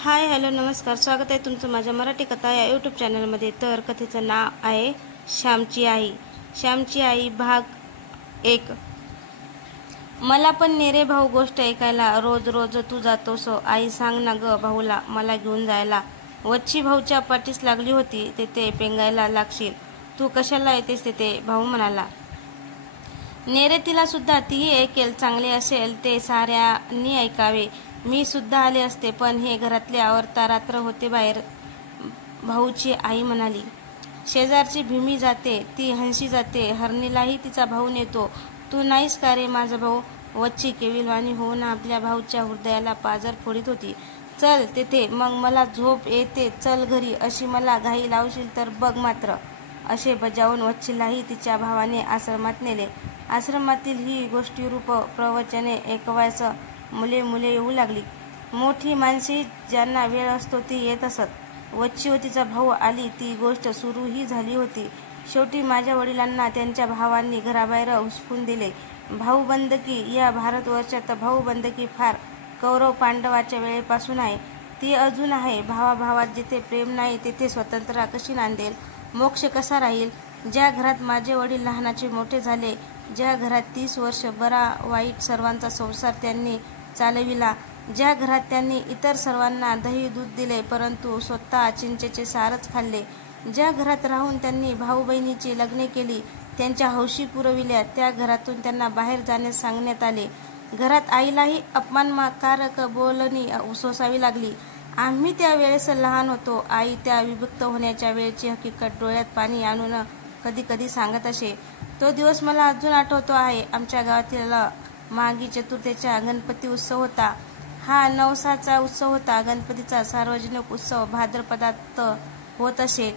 Hi hello नमस्कार, स्वागत आहे तुमचं माझ्या मराठी कथा या यूट्यूब चॅनलमध्ये। तर कथेचं नाव आहे श्यामची आई। श्यामची आई भाग 1। मला पण नेरे भाऊ गोष्ट ऐकायला रोज रोज तू जातोस। आई सांग ना ग भाऊला मला घेऊन जायला। वच्ची भाऊच्या पाठीस लागली होती। तेथे पेंगायला लागशील, तू कशाला येतेस तेथे, भाऊ म्हणाला। नेरे तिला सुद्धा तीही ऐकेल, चांगले असेल ते साऱ्यांनी ऐकावे। मी सुद्धा आले असते, पण हे घरातले आवरता रात्र होते बाहेर, भाऊची आई म्हणाली। शेजारची भीमी जाते, ती हंसी जाते, हरणीलाही तिचा भाऊ नेतो, तू नाहीस का रे माझा भाऊ। वच्ची केविलवाणी होऊन आपल्या भाऊच्या हृदयाला पाजर फोडीत होती। चल तेथे, मग मला झोप येते, चल घरी, अशी मला घाई लावशील तर बघ मात्र, असे बजावून वच्चीलाही तिच्या भावाने आश्रमात नेले। आश्रमातील ही गोष्टीरूप प्रवचने ऐकवायस मुले येऊ लागली। मोठी माणसे ज्यांना वेळ असतो ती येत असत। वच्ची व तिचा भाऊ आली ती गोष्ट सुरूही झाली होती। शेवटी माझ्या वडिलांना त्यांच्या भावांनी घराबाहेर हुसकून दिले। भाऊबंदकी या भारतवर्षात भाऊबंदकी फार कौरव पांडवाच्या वेळेपासून आहे, ती अजून आहे। भावाभावात जिथे प्रेम नाही तेथे स्वतंत्रता कशी नांदेल, मोक्ष कसा राहील। ज्या घरात माझे वडील लहानाचे मोठे झाले, ज्या घरात 30 वर्ष बरा वाईट सर्वांचा संसार त्यांनी चालविला, ज्या घरात त्यांनी इतर सर्वांना दही दूध दिले परंतु स्वतः चिंचेचे सारच खाल्ले, ज्या घरात राहून त्यांनी भाऊ बहिणीची लग्ने केली, त्यांच्या हौशी पुरविल्या, त्या घरातून त्यांना बाहेर जाण्यास सांगण्यात आले। घरात आईलाही अपमानकारक बोलणी सोसावी लागली। आम्ही त्या वेळेस लहान होतो। आई त्या विभक्त होण्याच्या वेळेची हकीकत डोळ्यात पाणी आणून कधी कधी सांगत असे। तो दिवस मला अजून आठवतो आहे। आमच्या गावातील माघी चतुर्थीचा गणपती उत्सव होता। हा नवसाचा उत्सव होता। गणपतीचा सार्वजनिक उत्सव भाद्रपदात होत असे।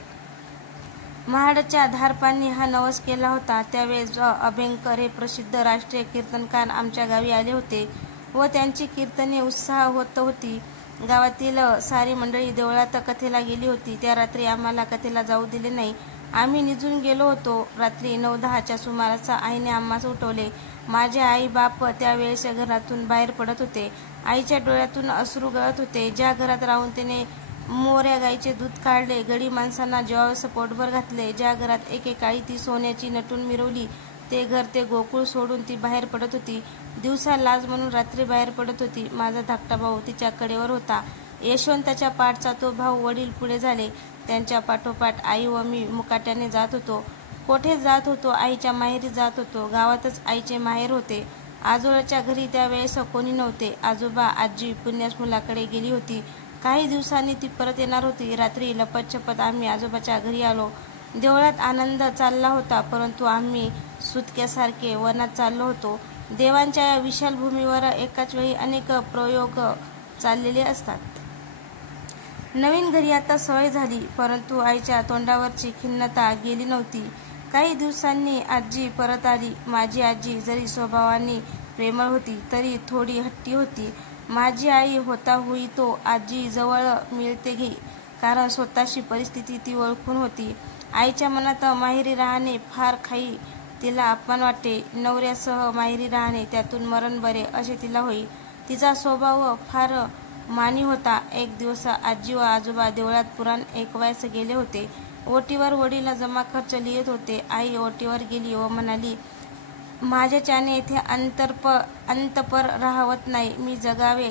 महाडच्या धारपांनी हा नवस केला होता। त्यावेळेस अभ्यंकर हे प्रसिद्ध राष्ट्रीय कीर्तनकार आमच्या गावी आले होते व त्यांची कीर्तने उत्साह होत होती। गावातील सारी मंडळी देवळात कथेला गेली होती। त्या रात्री आम्हाला कथेला जाऊ दिले नाही। आम्ही निजून गेलो होतो। रात्री 9-10च्या सुमारास आईने आम्हास उठवले। माझे आई बाप त्यावेळेस घरातून बाहेर पडत होते। आईच्या डोळ्यातून अश्रू गळत होते। ज्या घरात राहून तिने मोऱ्या गाईचे दूध काढले, गडी माणसांना जेवावंस पोटभर घातले, ज्या घरात एकेकाळी ती सोन्याची नटून मिरवली, ते घर ते गोकुळ सोडून ती बाहेर पडत होती। दिवसा लाज म्हणून रात्री बाहेर पडत होती। माझा धाकटा भाऊ तिच्या कडेवर होता। यशवंताच्या पाठचा तो भाऊ। वडील पुढे झाले, त्यांच्या पाठोपाठ आई व मी मुकाट्याने जात होतो। कोठे जात होतो? आईच्या माहेरी जात होतो। गावातच आईचे माहेर होते। आजोळच्या घरी त्यावेळेस कोणी नव्हते। आजोबा आजी पुण्यास मुलाकडे गेली होती। काही दिवसांनी ती परत येणार होती। रात्री लपत-छपत आम्ही आजोबाच्या घरी आलो। देवळात आनंद चालला होता, परंतु आम्ही सुतक्यासारखे वनात चाललो होतो। देवांच्या या विशाल भूमीवर एकाच वेळी अनेक प्रयोग चाललेले असतात। नवीन घरी आता सवय झाली, परंतु आईच्या तोंडावरची खिन्नता गेली नव्हती। काही दिवसांनी आजी परत आली। माझी आजी जरी स्वभावाने प्रेमळ होती तरी थोडी हट्टी होती। माझी आई होता होई तो आजी जवळ मिळते घे, कारण स्वतःची परिस्थिती ती ओळखून होती। आईच्या मनात माहेरी राहणे फार काही तिला अपमान वाटे। नवऱ्यासह माहेरी राहणे त्यातून मरण बरे असे तिला होई। तिचा स्वभाव फार मानी होता। एक दिवस आजी व आजोबा देवळात पुराण ऐकवायस गेले होते। ओटीवर वडील जमा खर्च लिहित होते। आई ओटीवर गेली व म्हणाली, माझ्याच्याने येथे अंतपर राहवत नाही। मी जगावे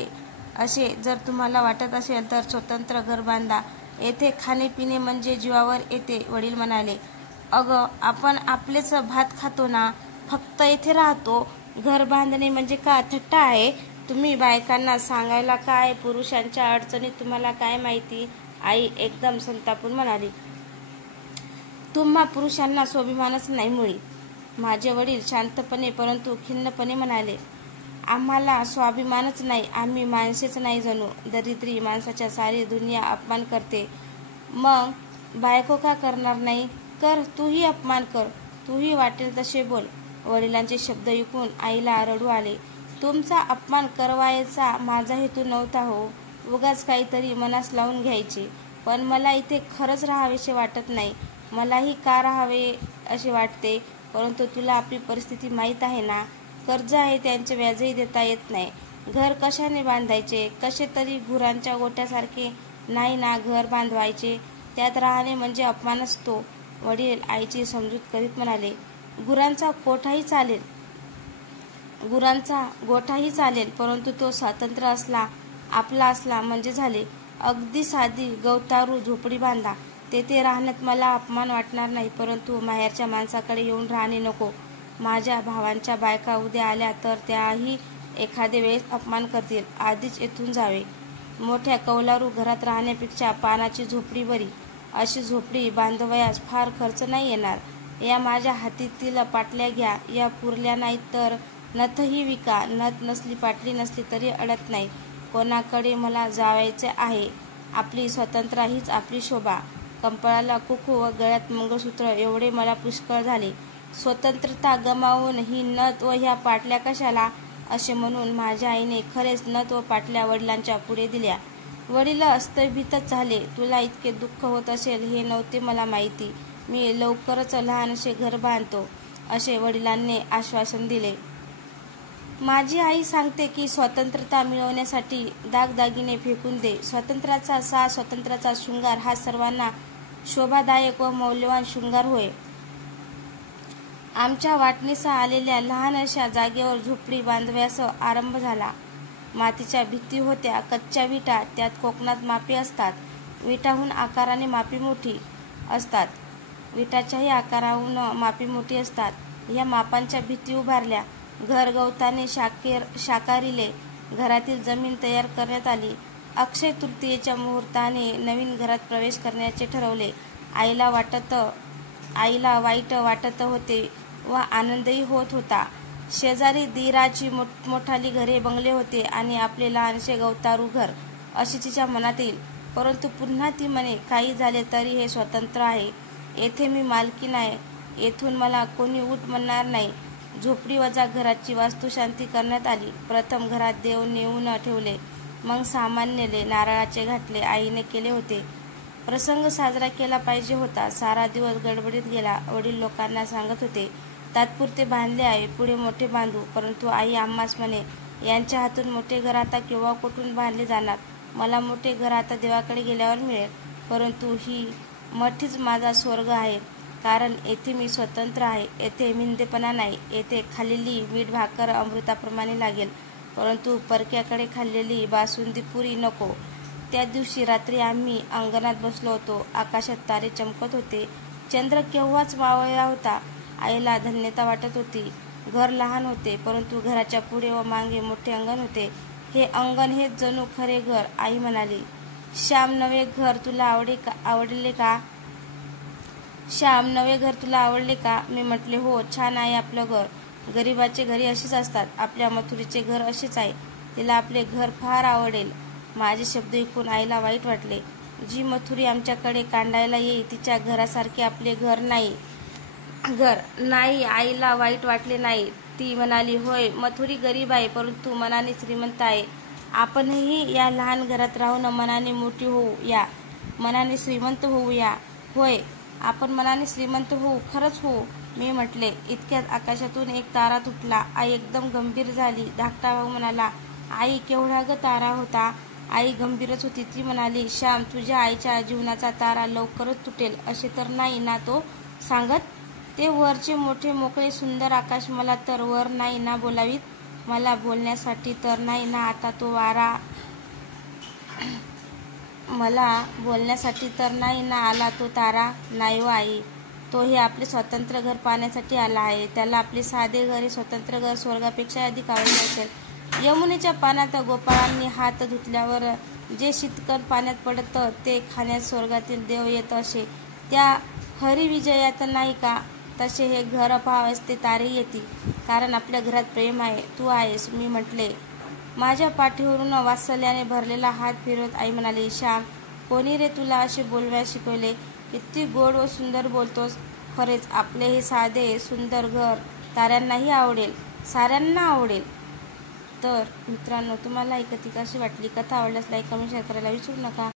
असे जर तुम्हाला वाटत असेल तर स्वतंत्र घर बांधा, येथे खाणे-पिणे म्हणजे जीवावर येते। वडील म्हणाले, अगं आपण आपलेच भात खातो ना, फक्त येथे राहतो। घर बांधणे म्हणजे का थट्टा आहे? तुम्ही बायकांना सांगायला काय? पुरुषांच्या अडचणी तुम्हाला काय माहिती? आई एकदम संतापून म्हणाली, तुम्हा पुरुषांना स्वाभिमानच नाही मुळी। माझे वडील शांतपणे परंतु खिन्नपणे म्हणाले, आम्हाला स्वाभिमानच नाही, आम्ही माणसेच नाही जणू। दरिद्री माणसाच्या सारी दुनिया अपमान करते, मग बायको का करणार नाही? कर, तूही अपमान कर, तूही वाटेल तसे बोल। वडिलांचे शब्द ऐकून आईला रडू आले। तुमचा अपमान करवायचा माझा हेतू नव्हता हो, उगाच काहीतरी मनास लावून घ्यायचे, पण मला इथे खरंच राहावेसे वाटत नाही। मलाही का राहावे असे वाटते, परंतु तुला आपली परिस्थिती माहीत आहे ना, कर्ज आहे, त्यांचे व्याजही देता येत नाही। घर कशाने बांधायचे? कसे तरी गुरांच्या गोट्यासारखे नाही ना घर बांधवायचे. त्यात राहणे म्हणजे अपमान असतो. वडील आईची समजूत करीत म्हणाले, गुरांचा गोठाही चालेल, परंतु तो स्वतंत्र असला, आपला असला म्हणजे झाले. अगदी साधी गवतारू झोपडी बांधा. तेथे राहण्यात मला अपमान वाटणार नाही, परंतु माहेरच्या माणसाकडे येऊन राहणे नको. माझ्या भावांच्या बायका उद्या आल्या तर त्याही एखादे वेळेस अपमान करतील. आधीच येथून जावे. मोठ्या कौलारू घरात राहण्यापेक्षा पानाची झोपडी बरी. अशी झोपडी बांधवयास फार खर्च नाही येणार. या माझ्या हातीतील पाटल्या घ्या. या पुरल्या नाहीत तर नथही विका. नथ नसली, पाटली नसली तरी अडत नाही. कोणाकडे मला जावायचे आहे? आपली स्वतंत्र हीच आपली शोभा. कपाळाला कुंकू व गळ्यात मंगळसूत्र एवढे मला पुष्कळ झाले. स्वतंत्रता गमावून ही नथ व ह्या पाटल्या कशाला? असे म्हणून माझ्या आईने खरेच नथ व पाटल्या वडिलांच्या पुढे दिल्या. वडील स्तंभितच झाले. तुला इतके दुःख होत असेल हे नव्हते मला माहिती. मी लवकरच लहानसे घर बांधतो, असे वडिलांनी आश्वासन दिले. माझी आई सांगते की स्वतंत्रता मिळवण्यासाठी दागदागिने फेकून दे. स्वातंत्र्याचा शृंगार हा सर्वांना शोभादायक व मौल्यवान शृंगार होय. आमच्या वाटणीस आलेल्या लहान अशा जागेवर झोपडी बांधव्यास आरंभ झाला. मातीच्या भित्ती होत्या, कच्च्या विटा. त्यात कोकणात मापे असतात. विटाहून आकाराने मापी मोठी असतात. विटाच्याही आकाराहून मापी मोठी असतात. या मापांच्या भित्ती उभारल्या. घर गवताने शाकारिले. घरातील जमीन तयार करण्यात आली. अक्षय तृतीयेच्या मुहूर्ताने नवीन घरात प्रवेश करण्याचे ठरवले. आईला वाईट वाटत होते व आनंदही होत होता. शेजारी दीराची मोठाली घरे बंगले होते आणि आपले लहानसे गवतारू घर अशी तिच्या मनात येईल. परंतु पुन्हा ती म्हणे, काही झाले तरी हे स्वतंत्र आहे. येथे मी मालकीण आहे. येथून मला कोणी उठ म्हणणार नाही. झोपडी वजा घराची वास्तुशांती करण्यात आली. प्रथम घरात देव नेऊन ठेवले, मग सामान नेले, नारळाचे घातले. आईने केले होते. प्रसंग साजरा केला पाहिजे होता. सारा दिवस गडबडीत गेला. वडील लोकांना सांगत होते, तात्पुरते बांधले आहे, पुढे मोठे बांधू. परंतु आई आम्हास म्हणे, यांच्या हातून मोठे घर आता केव्हा कुठून बांधले जाणार? मला मोठे घर आता देवाकडे गेल्यावर मिळेल. परंतु ही मठीच माझा स्वर्ग आहे, कारण येथे मी स्वतंत्र आहे. येथे मिंदेपणा नाही. येथे खाल्लेली मीठ भाकर अमृताप्रमाणे लागेल, परंतु परक्याकडे खाल्लेली बासुंदी पुरी नको. त्या दिवशी रात्री आम्ही अंगणात बसलो होतो. आकाशात तारे चमकत होते. चंद्र केव्हाच मावळला होता. आईला धन्यता वाटत होती. घर लहान होते, परंतु घराच्या पुढे व मागे मोठे अंगण होते. हे अंगण हेच जणू खरे घर. आई म्हणाली, श्याम, नवे घर तुला आवडले का? श्याम, नवे घर तुला आवडले का? मी म्हटले, हो, छान आहे आपलं घर. गरिबाचे घरी अशीच असतात. आपल्या मथुरीचे घर असेच आहे. तिला आपले घर फार आवडेल. माझे शब्द ऐकून आईला वाईट वाटले. जी मथुरी आमच्याकडे कांडायला येई तिच्या घरासारखे आपले घर नाही. आईला वाईट वाटले नाही. ती म्हणाली, होय, मथुरी गरीब आहे, परंतु मनाने श्रीमंत आहे. आपणही या लहान घरात राहून मनाने मोठी होऊ या, मनाने श्रीमंत होऊया. होय, आपण मनाने श्रीमंत होऊ, खरंच होऊ. मी म्हटले. इतक्यात आकाशातून एक तारा तुटला. आई एकदम गंभीर झाली. धाकटा भाऊ म्हणाला, आई, केवढा ग तारा होता? आई गंभीरच होती. ती म्हणाली, श्याम, तुझ्या आईच्या जीवनाचा तारा लवकरच तुटेल असे तर नाही ना तो सांगत? ते वरचे मोठे मोकळे सुंदर आकाश मला तर वर नाही ना बोलावीत? मला बोलण्यासाठी तर नाही ना आता तो वारा? मला बोलण्यासाठी तर नाही ना आला तो तारा? नाही व आई, तो हे आपले स्वतंत्र घर पाहण्यासाठी आला आहे. त्याला आपले साधे घर हे स्वतंत्र घर स्वर्गापेक्षा अधिक आवडले असेल. यमुनेच्या पाण्यात गोपाळांनी हात धुतल्यावर जे शीतकण पाण्यात पडतं ते खाण्यास स्वर्गातील देव येत असे त्या हरिविजयात नाही का? तसे हे घर पाहावयास ते तारे येतील, कारण आपल्या घरात प्रेम आहे, तू आहेस. मी म्हटले. माझ्या पाठीवरून वात्सल्याने भरलेला हात फिरवत आई म्हणाली, श्याम, कोणी रे तुला असे बोलवयास शिकवले? किती गोड व सुंदर बोलतोस. खरेच आपले हे साधे सुंदर घर ताऱ्यांनाही आवडेल, साऱ्यांना आवडेल. तर मित्रांनो, तुम्हाला ही कथा कशी वाटली? कथा आवडल्यास लाईक, कमेंट, शेअर करायला विसरू नका.